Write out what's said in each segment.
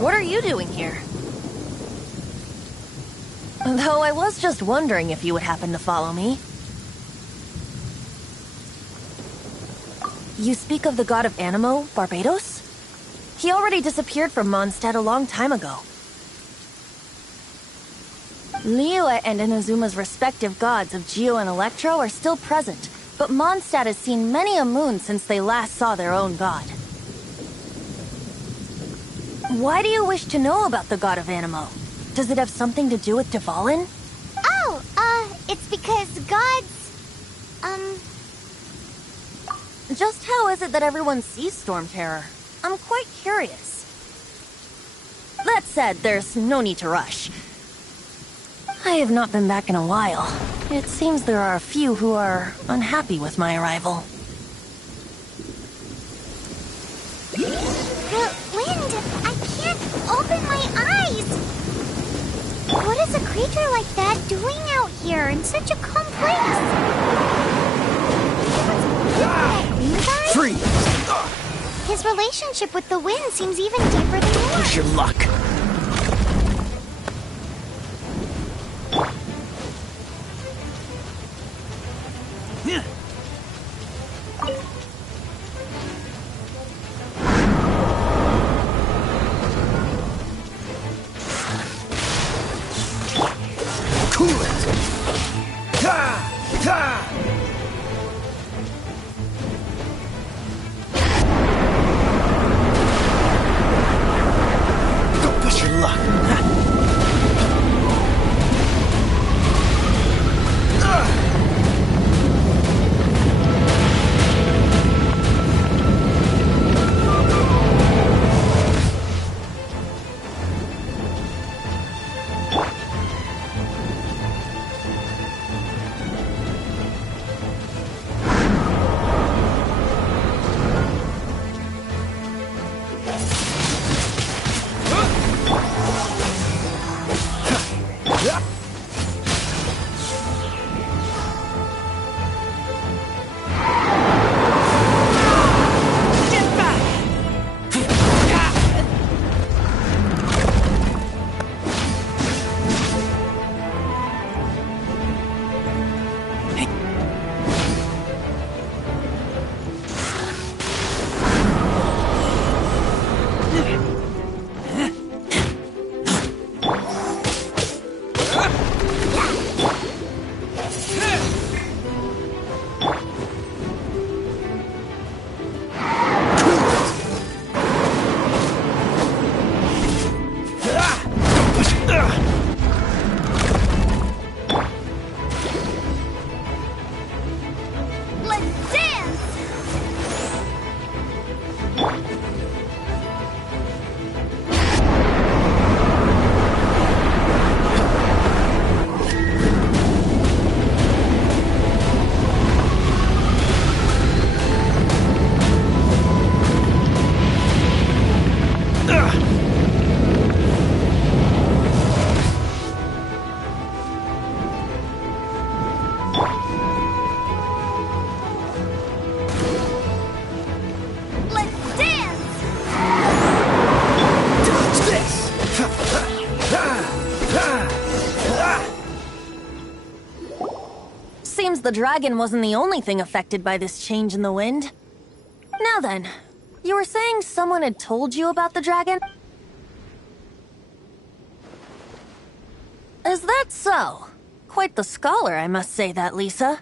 What are you doing here? Though I was just wondering if you would happen to follow me. You speak of the god of Animo, Barbados? He already disappeared from Mondstadt a long time ago. Liyue and Inazuma's respective gods of Geo and Electro are still present, but Mondstadt has seen many a moon since they last saw their own god. Why do you wish to know about the god of Animo? Does it have something to do with Dvalin? Oh, it's because gods... Just how is it that everyone sees Storm Terror? I'm quite curious. That said, there's no need to rush. I have not been back in a while. It seems there are a few who are unhappy with my arrival. The wind! I can't open my eyes! What is a creature like that doing out here in such a calm place? Free! His relationship with the wind seems even deeper than yours. Push your luck. Let's the dragon wasn't the only thing affected by this change in the wind. Now then, you were saying someone had told you about the dragon? Is that so? Quite the scholar, I must say that, Lisa.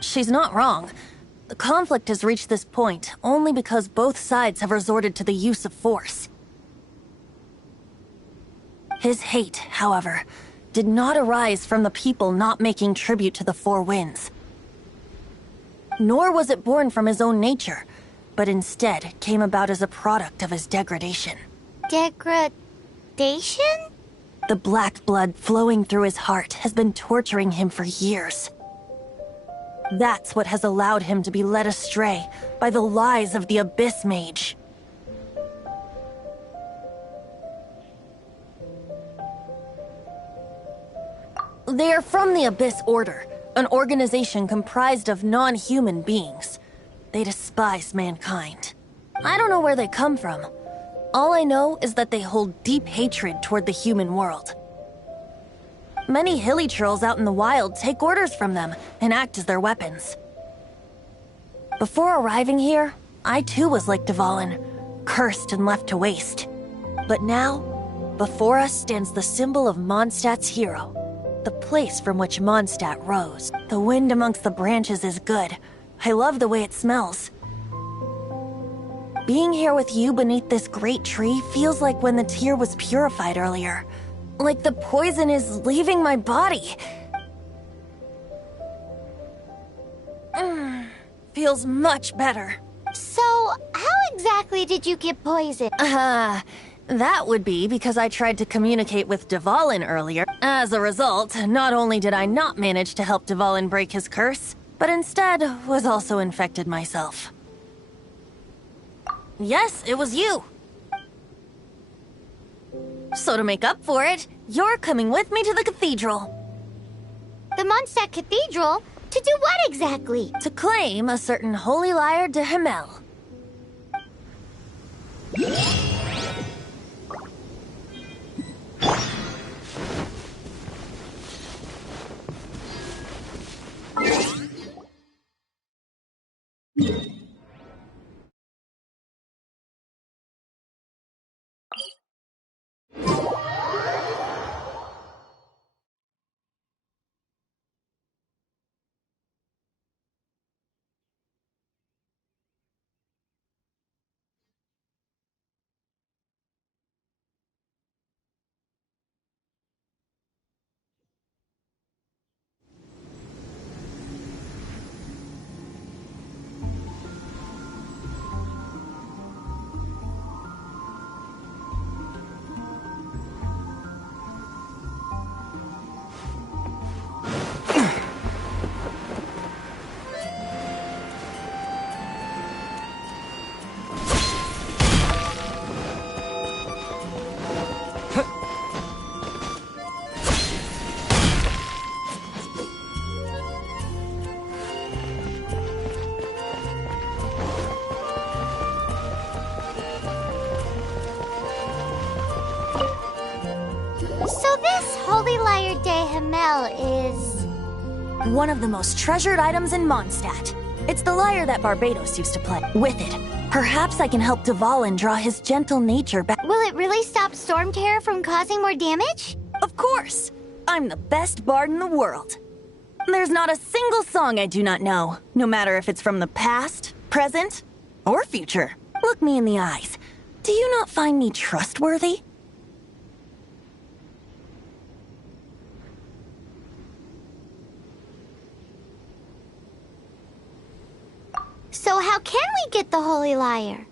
She's not wrong. The conflict has reached this point only because both sides have resorted to the use of force. His hate, however, did not arise from the people not making tribute to the Four Winds. Nor was it born from his own nature, but instead came about as a product of his degradation. Degradation? The black blood flowing through his heart has been torturing him for years. That's what has allowed him to be led astray by the lies of the Abyss Mage. They are from the Abyss Order, an organization comprised of non-human beings. They despise mankind. I don't know where they come from. All I know is that they hold deep hatred toward the human world. Many hilly trolls out in the wild take orders from them and act as their weapons. Before arriving here, I too was like Dvalin, cursed and left to waste. But now, before us stands the symbol of Mondstadt's hero, the place from which Mondstadt rose. The wind amongst the branches is good. I love the way it smells. Being here with you beneath this great tree feels like when the tear was purified earlier. Like the poison is leaving my body. Feels much better. So, how exactly did you get poisoned? That would be because I tried to communicate with Dvalin earlier. As a result, not only did I not manage to help Dvalin break his curse, but instead was also infected myself. Yes, it was you. So to make up for it, you're coming with me to the cathedral. The Mondstadt Cathedral? To do what exactly? To claim a certain holy lyre de Himmel. So this holy lyre de Himmel is... one of the most treasured items in Mondstadt. It's the lyre that Barbados used to play. With it, perhaps I can help Dvalin draw his gentle nature back. Will it really stop Storm Terror from causing more damage? Of course! I'm the best bard in the world. There's not a single song I do not know, no matter if it's from the past, present, or future. Look me in the eyes. Do you not find me trustworthy? So how can we get the holy lyre?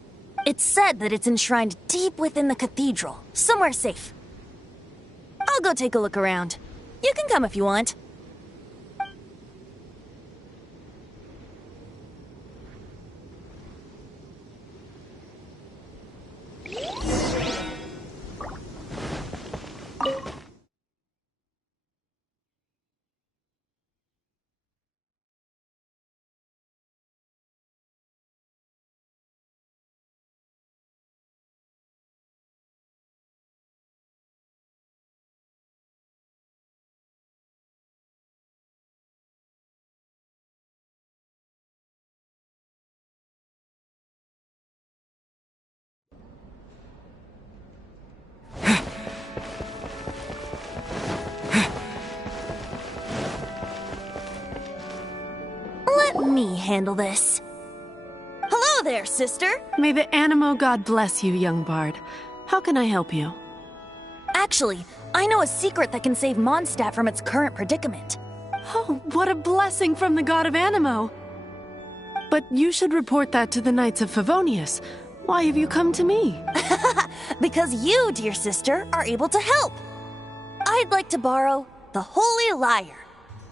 It's said that it's enshrined deep within the cathedral, somewhere safe. I'll go take a look around. You can come if you want. handle this. Hello there, sister! May the Animo god bless you, young bard. How can I help you? Actually, I know a secret that can save Mondstadt from its current predicament. Oh, what a blessing from the god of Animo! But you should report that to the Knights of Favonius. Why have you come to me? Because you, dear sister, are able to help. I'd like to borrow the Holy Lyre.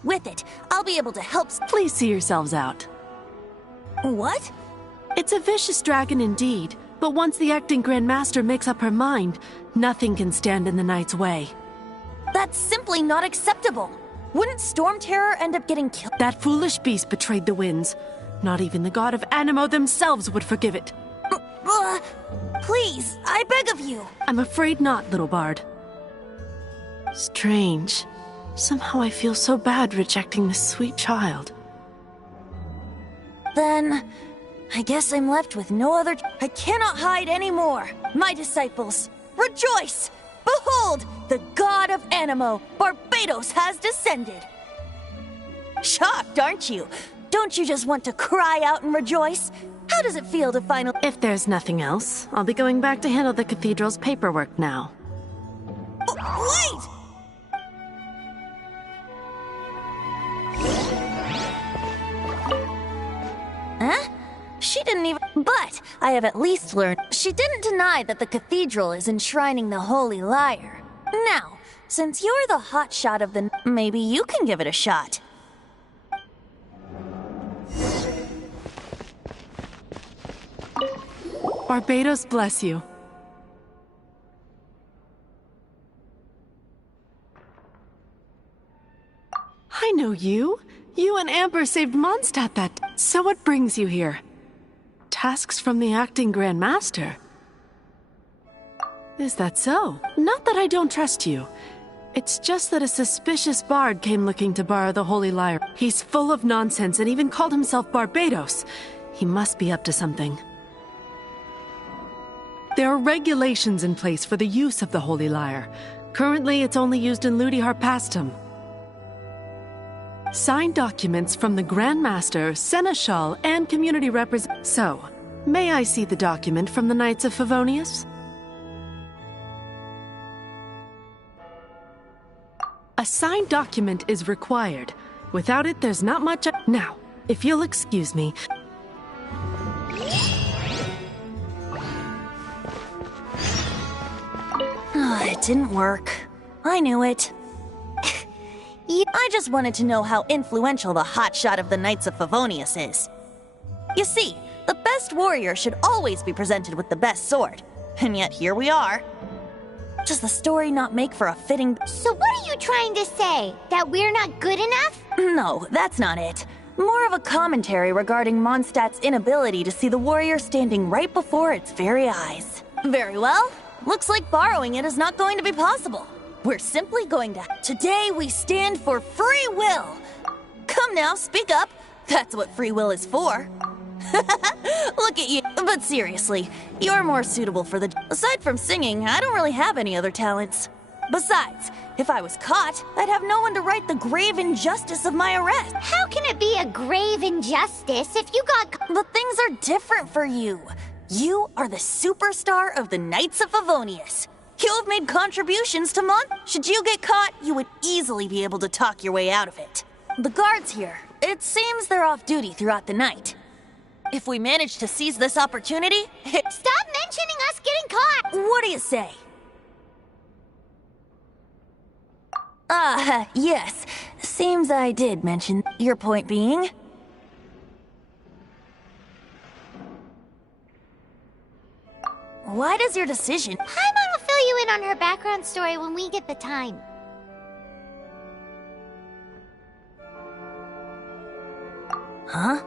With it, I'll be able to help. Please see yourselves out. What? It's a vicious dragon indeed, but once the acting Grand Master makes up her mind, nothing can stand in the Knight's way. That's simply not acceptable. Wouldn't Storm Terror end up getting killed? That foolish beast betrayed the winds. Not even the god of Animo themselves would forgive it. Please, I beg of you. I'm afraid not, little bard. Strange. Somehow I feel so bad rejecting this sweet child. Then, I guess I'm left with no other. I cannot hide anymore. My disciples, rejoice! Behold, the god of Animo, Barbados, has descended. Shocked, aren't you? Don't you just want to cry out and rejoice? How does it feel to finally— If there's nothing else, I'll be going back to handle the cathedral's paperwork now. Wait! Huh? She didn't even— But I have at least learned— She didn't deny that the cathedral is enshrining the Holy Lyre. Now, since you're the hotshot of the— Maybe you can give it a shot. Barbados bless you. I know you. You and Amber saved Mondstadt that— So what brings you here? Tasks from the acting Grand Master? Is that so? Not that I don't trust you. It's just that a suspicious bard came looking to borrow the Holy Lyre. He's full of nonsense and even called himself Barbados. He must be up to something. There are regulations in place for the use of the Holy Lyre. Currently, it's only used in Ludi Harpastum. Signed documents from the Grand Master, Seneschal, and community representatives. So, may I see the document from the Knights of Favonius? A signed document is required. Without it, there's not much— Now, if you'll excuse me— It didn't work. I knew it. I just wanted to know how influential the hotshot of the Knights of Favonius is. You see, the best warrior should always be presented with the best sword. And yet here we are. Does the story not make for a fitting— So what are you trying to say? That we're not good enough? No, that's not it. More of a commentary regarding Mondstadt's inability to see the warrior standing right before its very eyes. Very well. Looks like borrowing it is not going to be possible. We're simply going to— Today we stand for free will! Come now, speak up. That's what free will is for. Look at you. But seriously, you're more suitable for the— Aside from singing, I don't really have any other talents. Besides, if I was caught, I'd have no one to right the grave injustice of my arrest. How can it be a grave injustice if you got— But things are different for you. You are the superstar of the Knights of Favonius. You have made contributions to Should you get caught, you would easily be able to talk your way out of it. The guards here, it seems they're off duty throughout the night. If we manage to seize this opportunity— Stop mentioning us getting caught! What do you say? Yes. Seems I did mention— Your point being? Why does your decision— Paimon will fill you in on her background story when we get the time. Huh?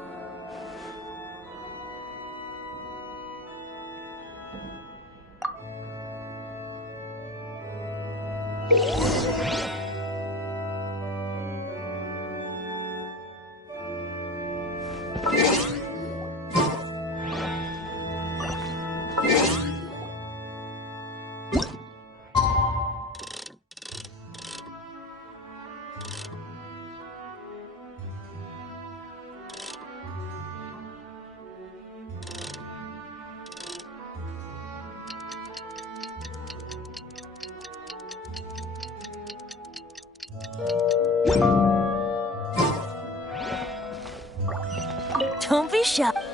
shall...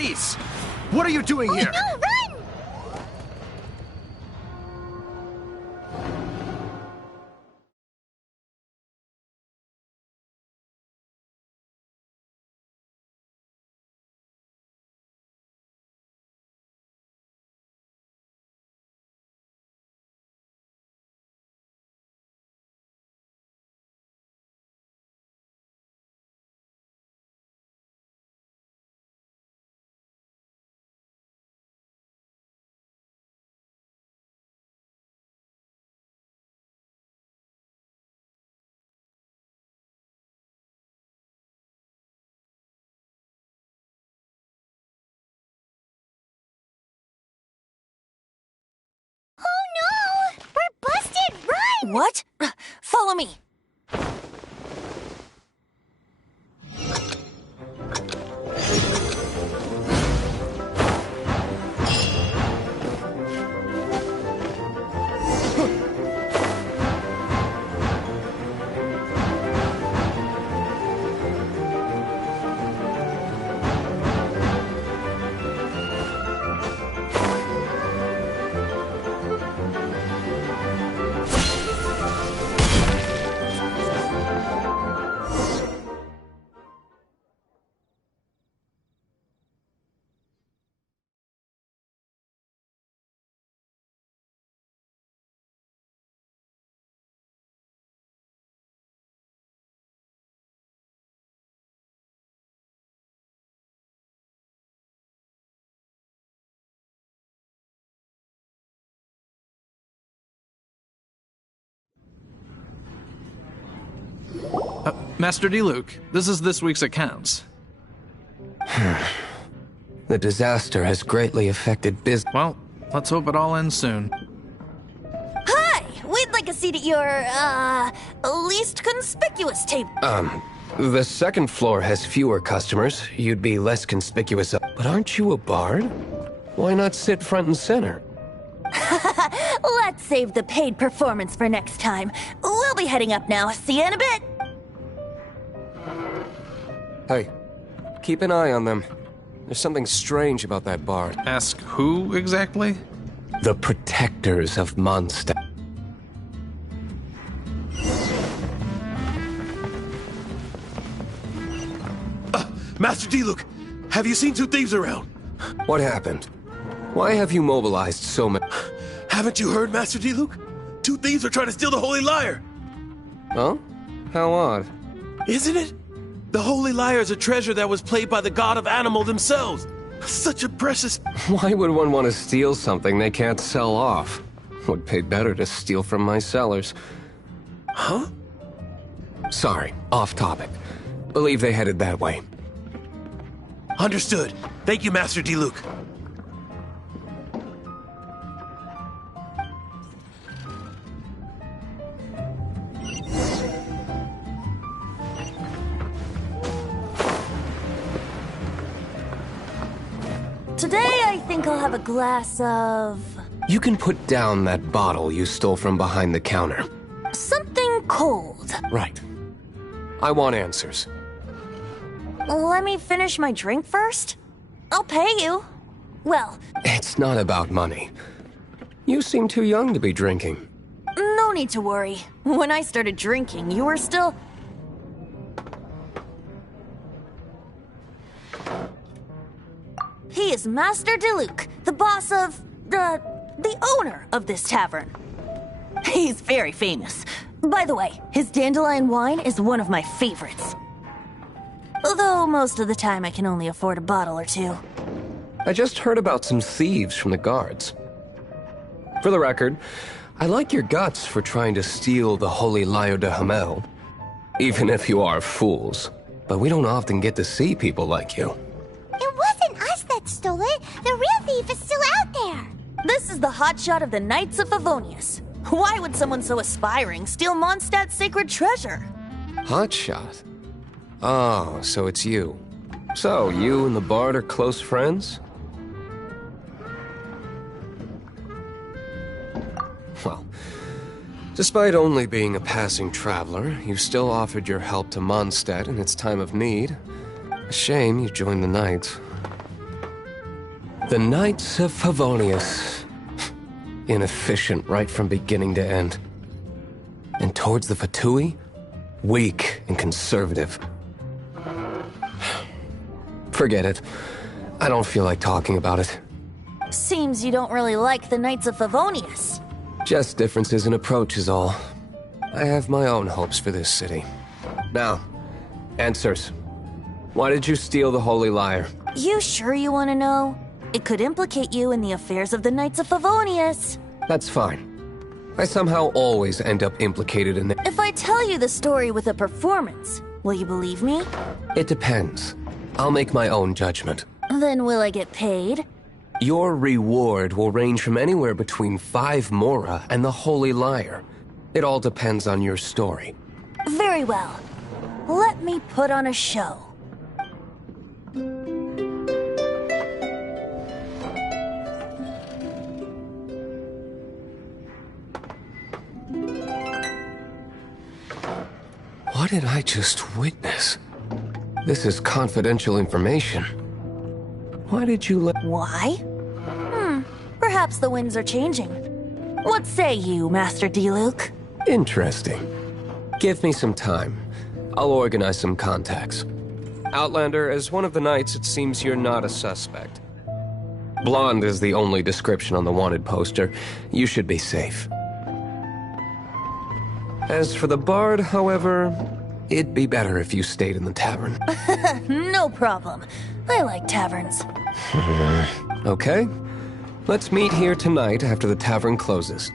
Freeze! What are you doing here? No, run! Oh no! We're busted! Run! What? Follow me. Master D-Luke, this is this week's accounts. The disaster has greatly affected business. Well, let's hope it all ends soon. Hi! We'd like a seat at your, least conspicuous table. The second floor has fewer customers. You'd be less conspicuous. But aren't you a bard? Why not sit front and center? Let's save the paid performance for next time. We'll be heading up now. See you in a bit. Hey, keep an eye on them. There's something strange about that bard. Ask who exactly? The protectors of Mondstadt. Master D-Luke, have you seen two thieves around? What happened? Why have you mobilized so many? Haven't you heard, Master D-Luke? Two thieves are trying to steal the Holy Lyre. Huh? How odd. Isn't it? The Holy Lyre is a treasure that was played by the god of animal themselves. Such a precious... Why would one want to steal something they can't sell off? Would pay better to steal from my sellers. Huh? Sorry, off topic. Believe they headed that way. Understood. Thank you, Master D-Luke. Today, I think I'll have a glass of... You can put down that bottle you stole from behind the counter. something cold. Right. I want answers. Let me finish my drink first. I'll pay you. Well, It's not about money. You seem too young to be drinking. no need to worry. When I started drinking, you were still... He is Master DeLuke, the boss of... the owner of this tavern. He's very famous. By the way, his dandelion wine is one of my favorites. Although most of the time I can only afford a bottle or two. I just heard about some thieves from the guards. For the record, I like your guts for trying to steal the Holy Lyre de Hamel. Even if you are fools. But we don't often get to see people like you. It wasn't us that stole it. The real thief is still out there. This is the hotshot of the Knights of Favonius. Why would someone so aspiring steal Mondstadt's sacred treasure? Hotshot? Oh, so it's you. So, you and the Bard are close friends? Well, despite only being a passing traveler, you still offered your help to Mondstadt in its time of need. A shame you joined the Knights. The Knights of Favonius. Inefficient right from beginning to end. And towards the Fatui, weak and conservative. Forget it. I don't feel like talking about it. Seems you don't really like the Knights of Favonius. Just differences in approach is all. I have my own hopes for this city. Now, answers. Why did you steal the Holy Lyre? You sure you want to know? It could implicate you in the affairs of the Knights of Favonius. That's fine. I somehow always end up implicated in it. If I tell you the story with a performance, will you believe me? It depends. I'll make my own judgment. Then will I get paid? Your reward will range from anywhere between 5 mora and the Holy Lyre. It all depends on your story. Very well. Let me put on a show. What did I just witness? This is confidential information. Why did you let... Why? Perhaps the winds are changing. What say you, Master D-Luke? Interesting. Give me some time. I'll organize some contacts. Outlander, as one of the knights, it seems you're not a suspect. Blonde is the only description on the wanted poster. You should be safe. As for the bard, however, it'd be better if you stayed in the tavern. No problem. I like taverns. Okay. Let's meet here tonight after the tavern closes.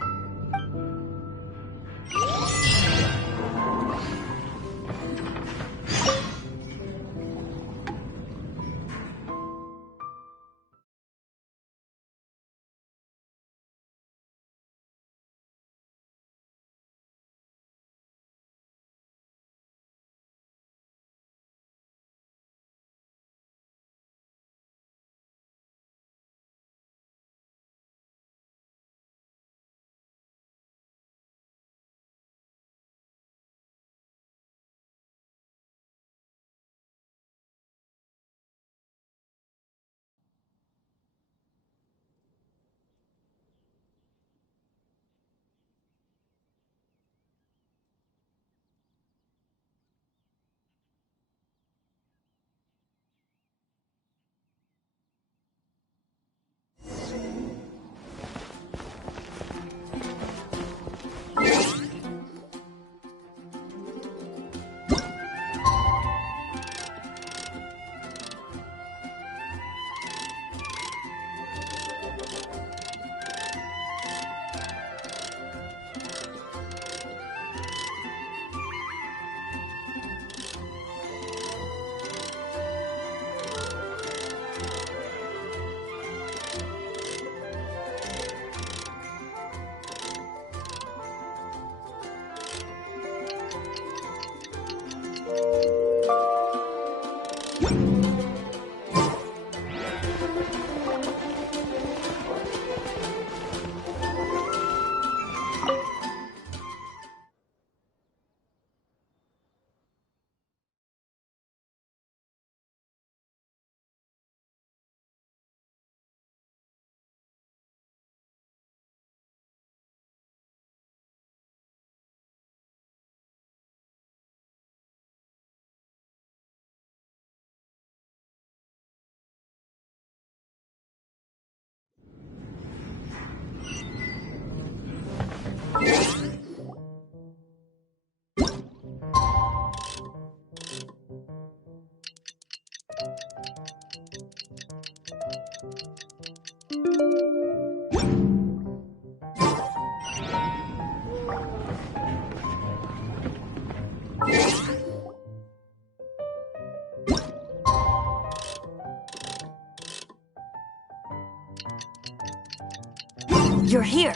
You're here.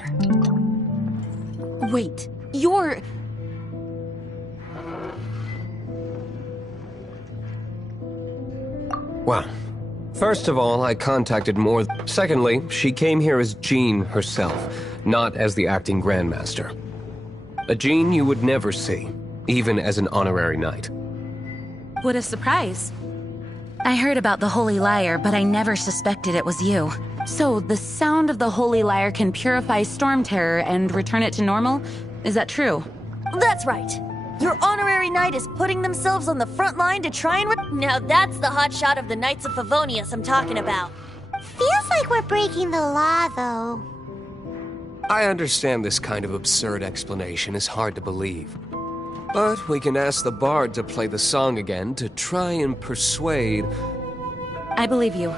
Wait, you're... Well, first of all, I contacted more. Secondly, she came here as Jean herself, not as the acting Grandmaster. A Jean you would never see, even as an honorary knight. What a surprise. I heard about the Holy Lyre, but I never suspected it was you. So, the sound of the Holy Lyre can purify Storm Terror and return it to normal? Is that true? That's right. Your honorary knight is putting themselves on the front line to try and Now that's the hotshot of the Knights of Favonius I'm talking about. Feels like we're breaking the law, though. I understand this kind of absurd explanation is hard to believe. But we can ask the bard to play the song again to try and persuade... I believe you.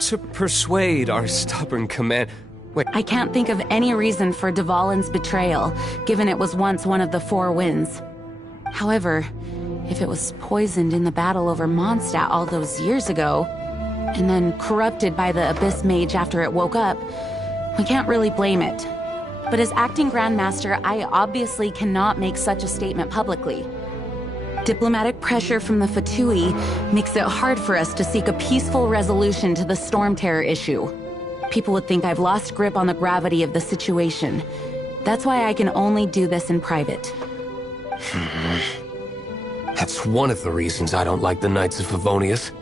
To persuade our stubborn command... Wait, I can't think of any reason for Dvalin's betrayal, given it was once one of the Four Winds. However, if it was poisoned in the battle over Mondstadt all those years ago, and then corrupted by the Abyss Mage after it woke up, we can't really blame it. But as acting Grandmaster, I obviously cannot make such a statement publicly. Diplomatic pressure from the Fatui makes it hard for us to seek a peaceful resolution to the Storm Terror issue. People would think I've lost grip on the gravity of the situation. That's why I can only do this in private. That's one of the reasons I don't like the Knights of Favonius.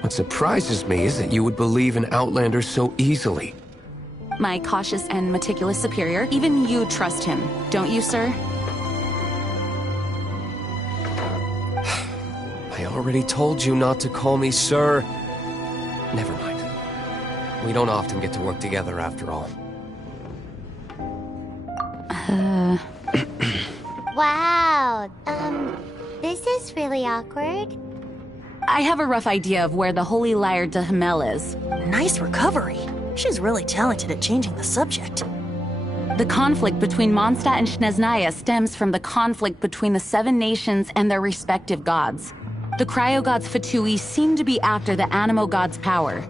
What surprises me is that you would believe in Outlander so easily. My cautious and meticulous superior, even you trust him, don't you, sir? I already told you not to call me sir. Never mind. We don't often get to work together after all. Wow, this is really awkward. I have a rough idea of where the Holy Lyre de Himmel is. Nice recovery. She's really talented at changing the subject. The conflict between Mondstadt and Snezhnaya stems from the conflict between the Seven Nations and their respective gods. The cryo-gods Fatui seem to be after the Animo god's power.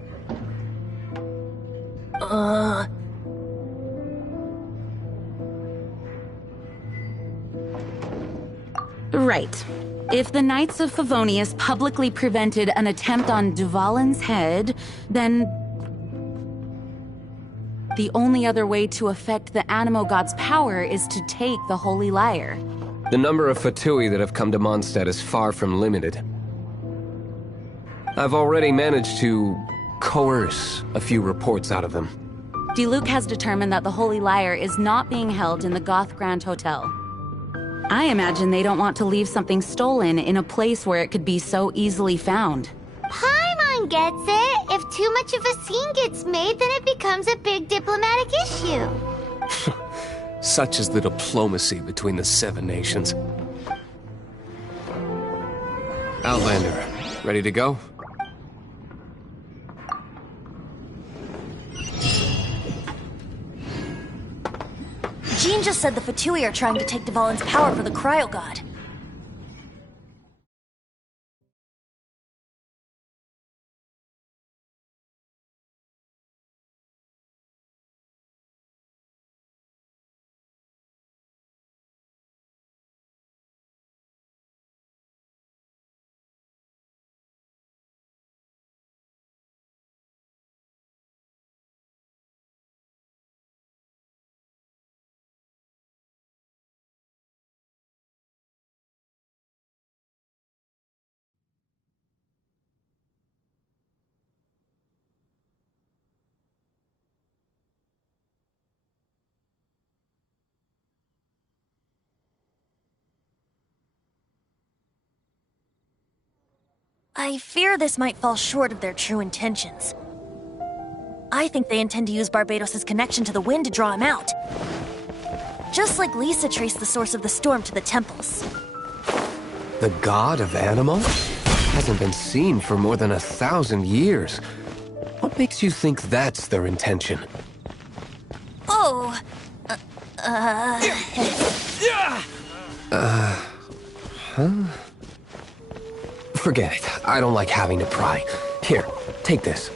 Right. If the Knights of Favonius publicly prevented an attempt on Dvalin's head, then... the only other way to affect the Animo god's power is to take the Holy Lyre. The number of Fatui that have come to Mondstadt is far from limited. I've already managed to coerce a few reports out of them. Diluc has determined that the Holy Lyre is not being held in the Goth Grand Hotel. I imagine they don't want to leave something stolen in a place where it could be so easily found. Paimon gets it. If too much of a scene gets made, then it becomes a big diplomatic issue. Such is the diplomacy between the Seven Nations. Outlander, ready to go? Jean just said the Fatui are trying to take Dvalin's power for the Cryo God. I fear this might fall short of their true intentions. I think they intend to use Barbados' connection to the wind to draw him out. Just like Lisa traced the source of the storm to the temples. The god of Animo? Hasn't been seen for more than 1,000 years. What makes you think that's their intention? Oh, Forget it. I don't like having to pry. Here, take this.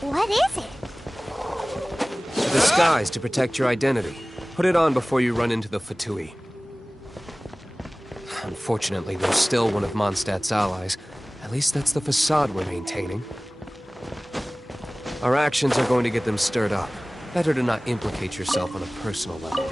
What is it? A disguise to protect your identity. Put it on before you run into the Fatui. Unfortunately, they're still one of Mondstadt's allies. At least that's the facade we're maintaining. Our actions are going to get them stirred up. Better to not implicate yourself on a personal level.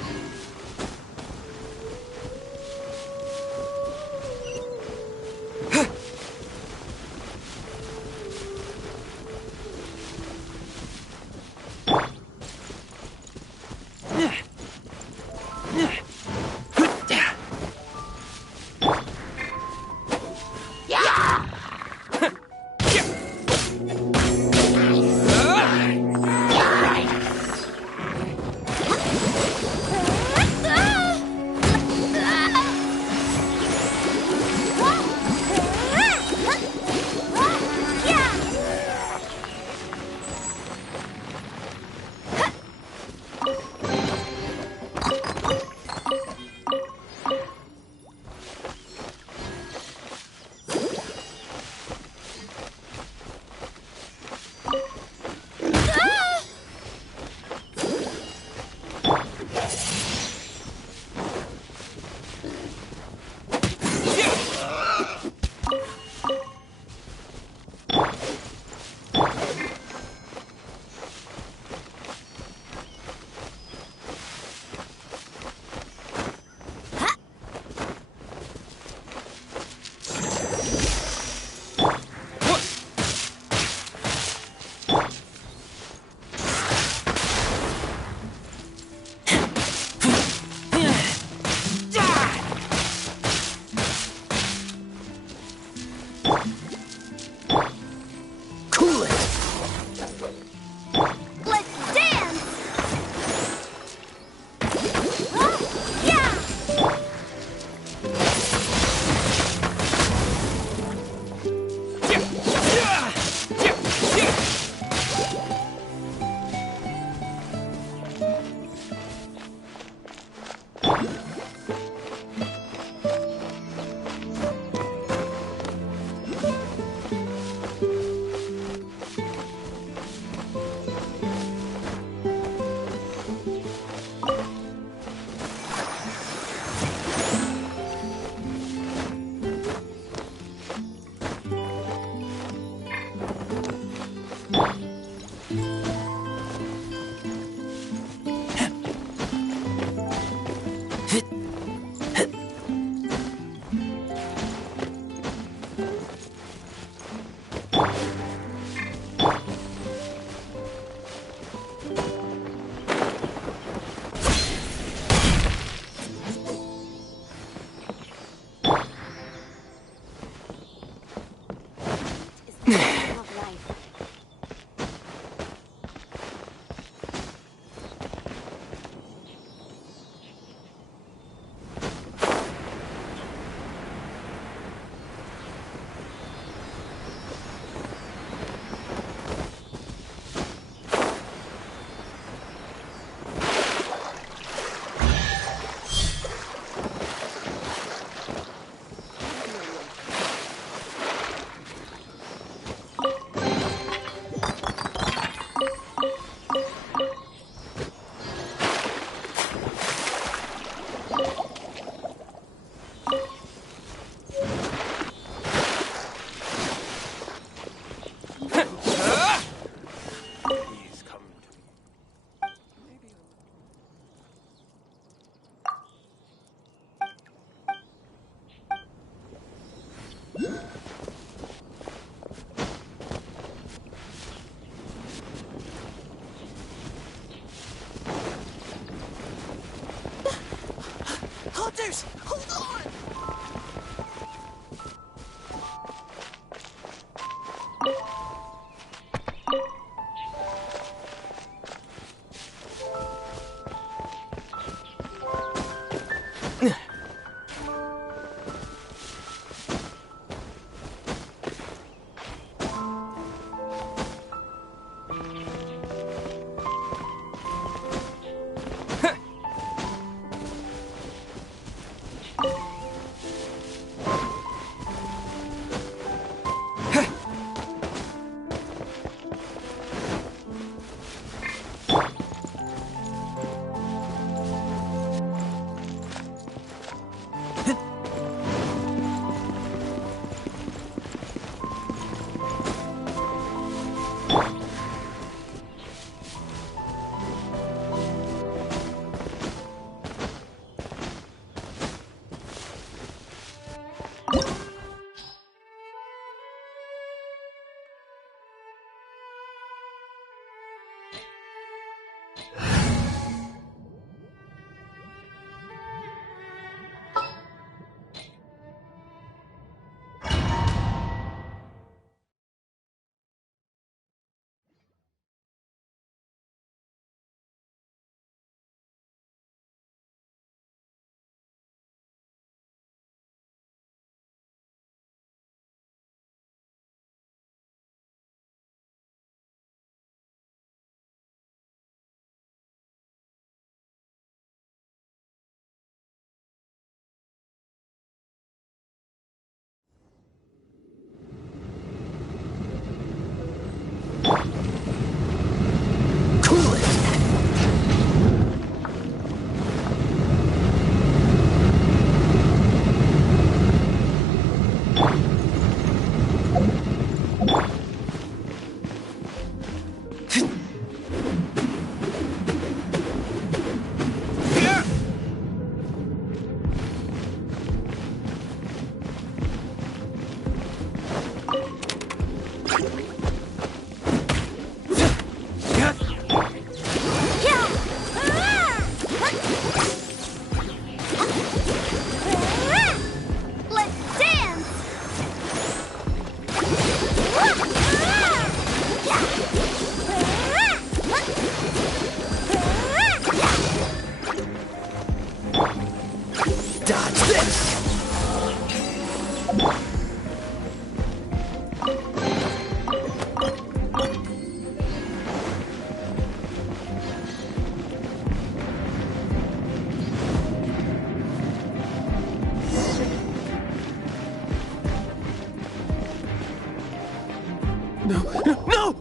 No!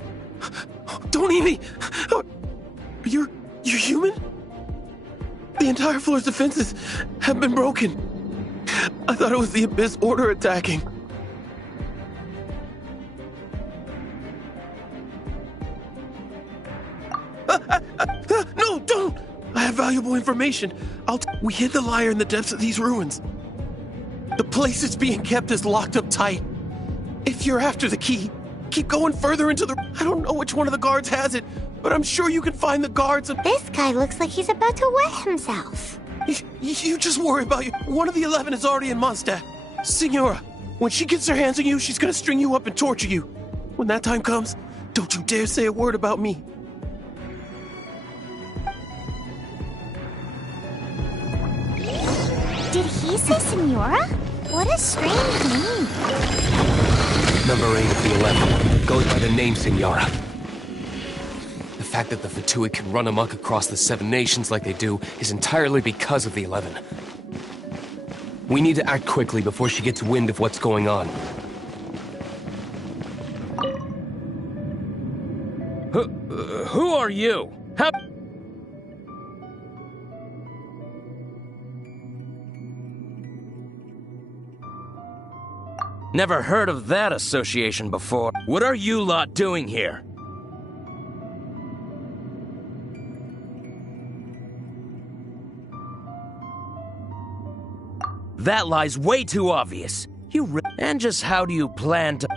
Don't eat me! You're human? The entire floor's defenses have been broken. I thought it was the Abyss Order attacking. No, don't! I have valuable information. We hid the lyre in the depths of these ruins. The place it's being kept is locked up tight. If you're after the key, keep going further into the... I don't know which one of the guards has it, but I'm sure you can find the guards and... This guy looks like he's about to wet himself. You just worry about you. One of the 11 is already in Mondstadt. Signora, when she gets her hands on you, she's gonna string you up and torture you. When that time comes, don't you dare say a word about me. Did he say Senora? What a strange name. Number 8 of the 11 goes by the name Signora. The fact that the Fatui can run amok across the 7 nations like they do is entirely because of the 11. We need to act quickly before she gets wind of what's going on. Who are you? How... Never heard of that association before. What are you lot doing here? That lie's way too obvious. And just how do you plan to...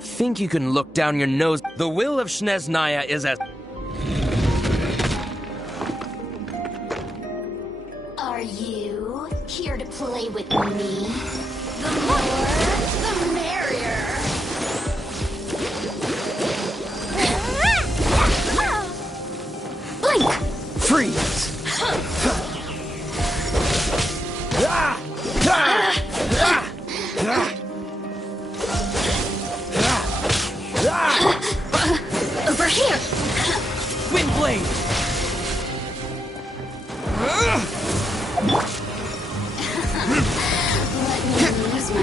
Think you can look down your nose? The will of Snezhnaya is as... Are you here to play with me? The more, the merrier. Blink! Freeze! Over here! Windblade! Let me use my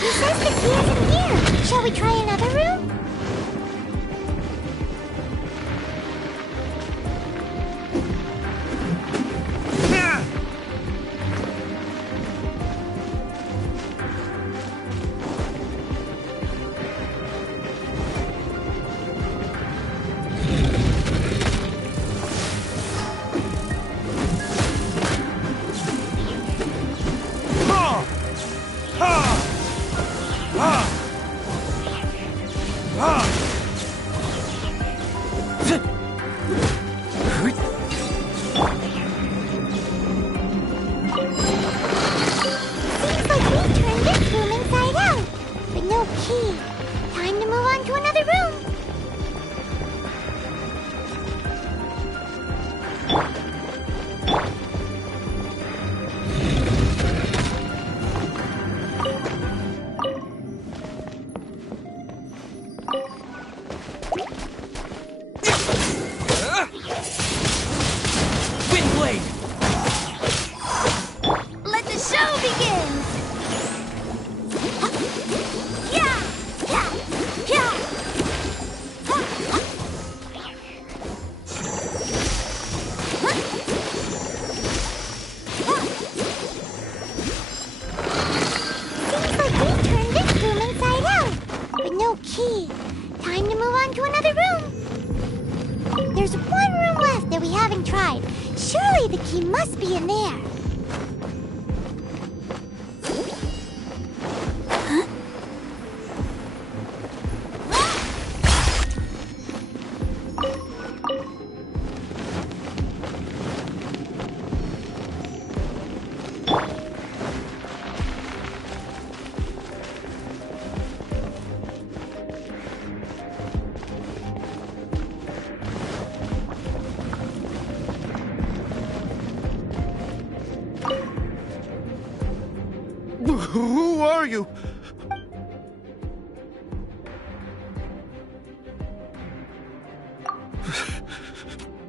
He says the key isn't here. Shall we try another room? Who are you?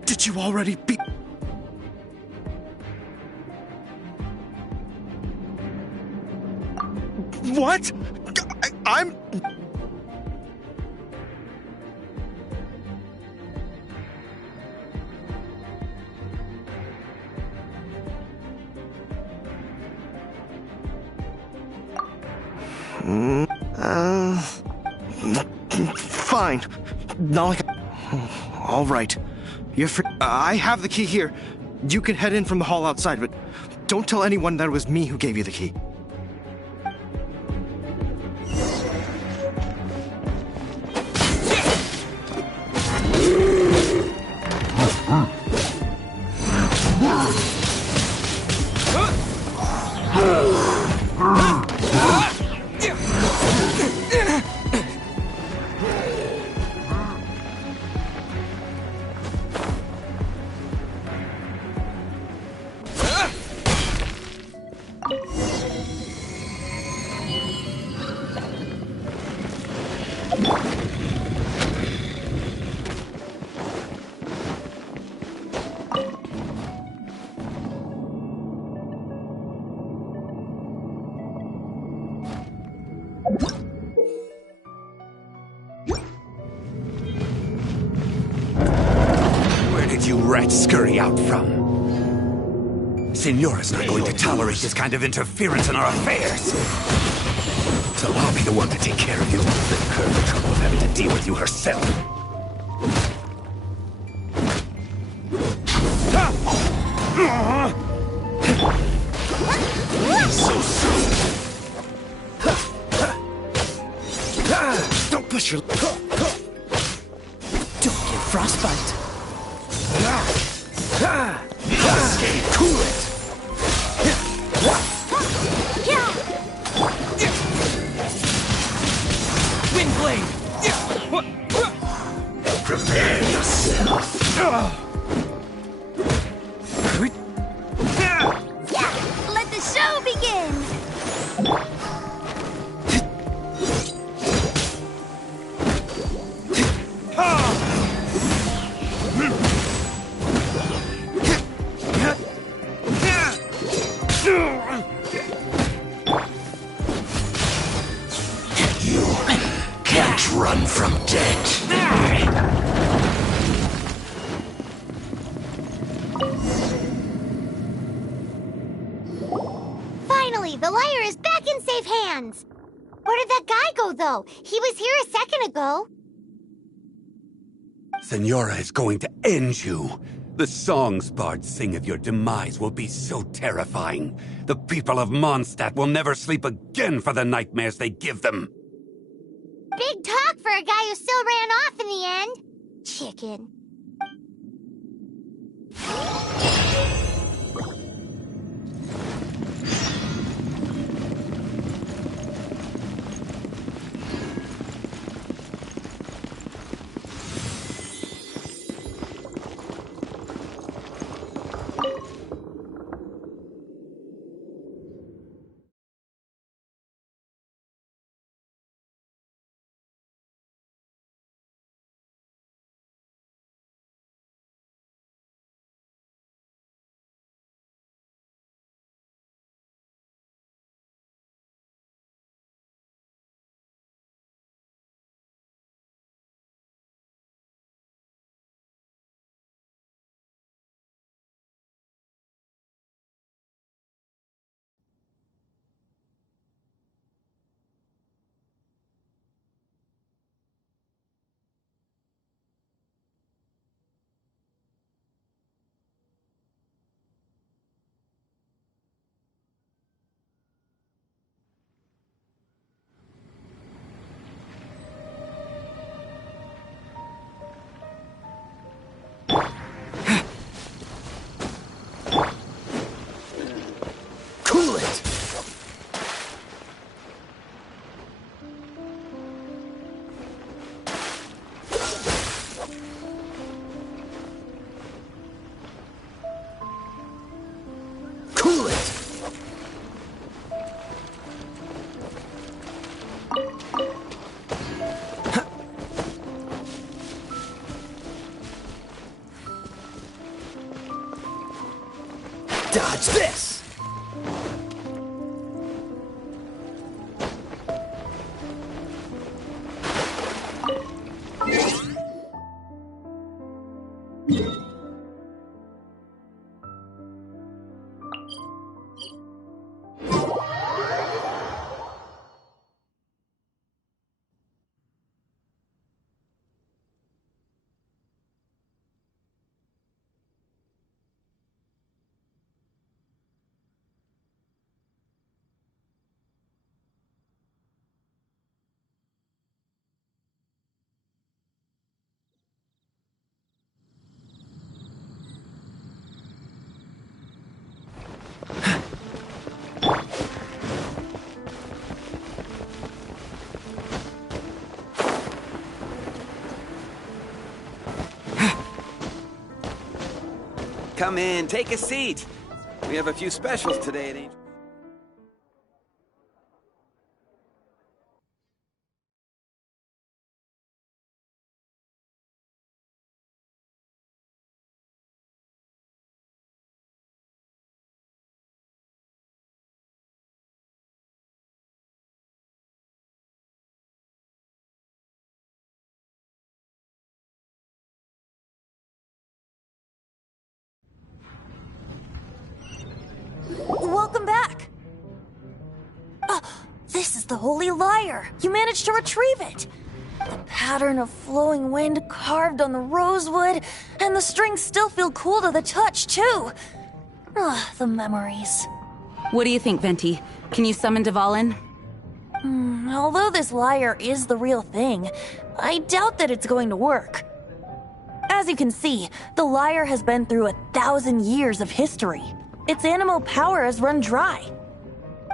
Did you already be... What? I'm... Fine. Not like... All right. You're free. I have the key here. You can head in from the hall outside, but don't tell anyone that it was me who gave you the key. Where did you rats scurry out from? Signora's not going to tolerate this kind of interference in our affairs. So I'll be the one to take care of you. Save her the trouble of having to deal with you herself. So soon. Don't push your... Don't get frostbite. Stay cool it. Windblade! Prepare yourself. Let the show begin! You can't run from death. Finally, the lyre is back in safe hands! Where did that guy go, though? He was here a second ago. Signora is going to end you. The songs bards sing of your demise will be so terrifying. The people of Mondstadt will never sleep again for the nightmares they give them. Big talk for a guy who still ran off in the end. Chicken. Dodge this! Come in, take a seat. We have a few specials today at Angel. Welcome back! This is the Holy Lyre! You managed to retrieve it! The pattern of flowing wind carved on the rosewood, and the strings still feel cool to the touch, too! The memories. What do you think, Venti? Can you summon Dvalin? Although this lyre is the real thing, I doubt that it's going to work. As you can see, the lyre has been through 1,000 years of history. Its animal power has run dry.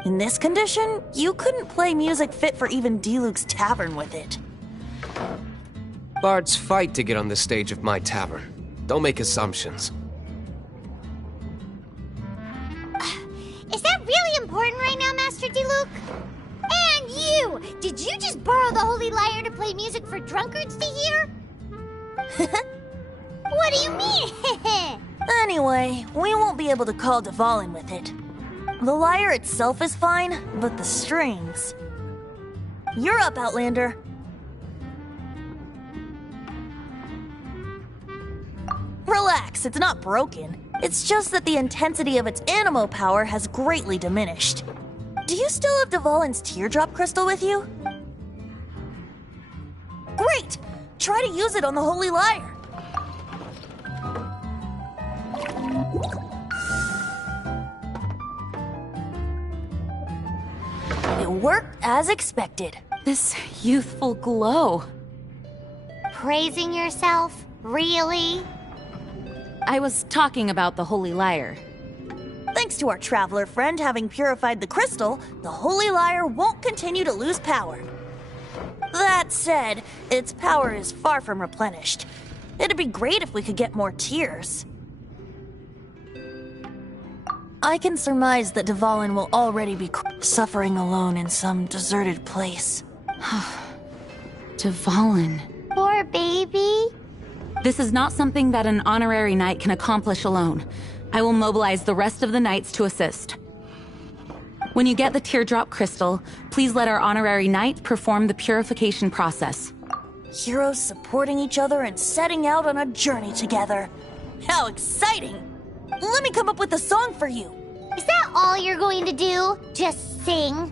In this condition, you couldn't play music fit for even Diluc's tavern with it. Bards fight to get on the stage of my tavern. Don't make assumptions. Is that really important right now, Master Diluc? And you! Did you just borrow the Holy Lyre to play music for drunkards to hear? What do you mean? Anyway, we won't be able to call Dvalin with it. The lyre itself is fine, but the strings... You're up, Outlander. Relax, it's not broken. It's just that the intensity of its animo power has greatly diminished. Do you still have Dvalin's teardrop crystal with you? Great! Try to use it on the Holy Lyre. It worked as expected. This youthful glow. Praising yourself? Really? I was talking about the Holy Lyre. Thanks to our traveler friend having purified the crystal, the Holy Lyre won't continue to lose power. That said, its power is far from replenished. It'd be great if we could get more tears. I can surmise that Dvalin will already be suffering alone in some deserted place. Dvalin. Poor baby. This is not something that an honorary knight can accomplish alone. I will mobilize the rest of the knights to assist. When you get the teardrop crystal, please let our honorary knight perform the purification process. Heroes supporting each other and setting out on a journey together. How exciting! Let me come up with a song for you. Is that all you're going to do? Just sing?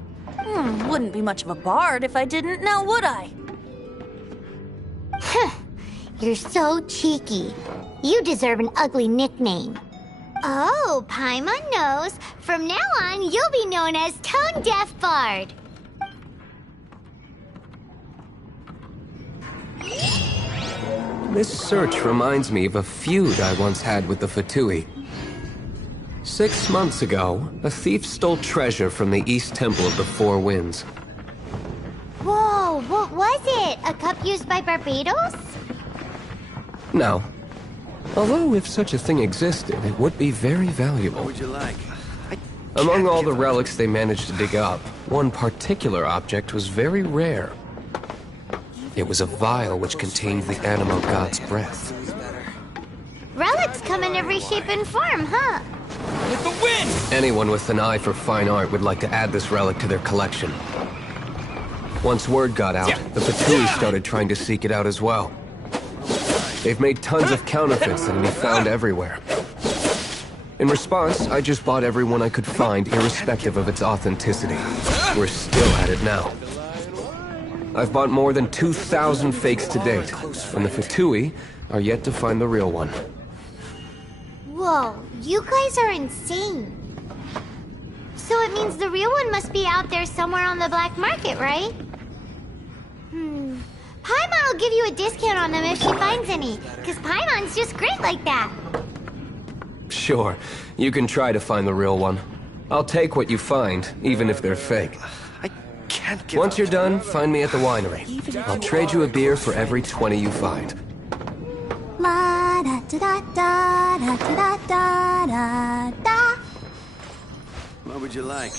Wouldn't be much of a bard if I didn't, now would I? You're so cheeky. You deserve an ugly nickname. Oh, Paimon knows. From now on, you'll be known as Tone Deaf Bard. This search reminds me of a feud I once had with the Fatui. 6 months ago, a thief stole treasure from the East Temple of the Four Winds. Whoa, what was it? A cup used by Barbados? No. Although if such a thing existed, it would be very valuable. What would you like? Among all the relics they managed to dig up, one particular object was very rare. It was a vial which contained the Animo God's breath. Relics come in every shape and form, huh? with the wind! Anyone with an eye for fine art would like to add this relic to their collection. Once word got out, the Patui started trying to seek it out as well. They've made tons of counterfeits that can be found everywhere. In response, I just bought every one I could find, irrespective of its authenticity. We're still at it now. I've bought more than 2,000 fakes to date, and the Fatui are yet to find the real one. Whoa, you guys are insane. So it means the real one must be out there somewhere on the black market, right? Paimon will give you a discount on them if she finds any, because Paimon's just great like that. Sure, you can try to find the real one. I'll take what you find, even if they're fake. I can't get Once you're done, find me at the winery. I'll trade you a beer for every 20 you find. La da da da da da da da da. What would you like?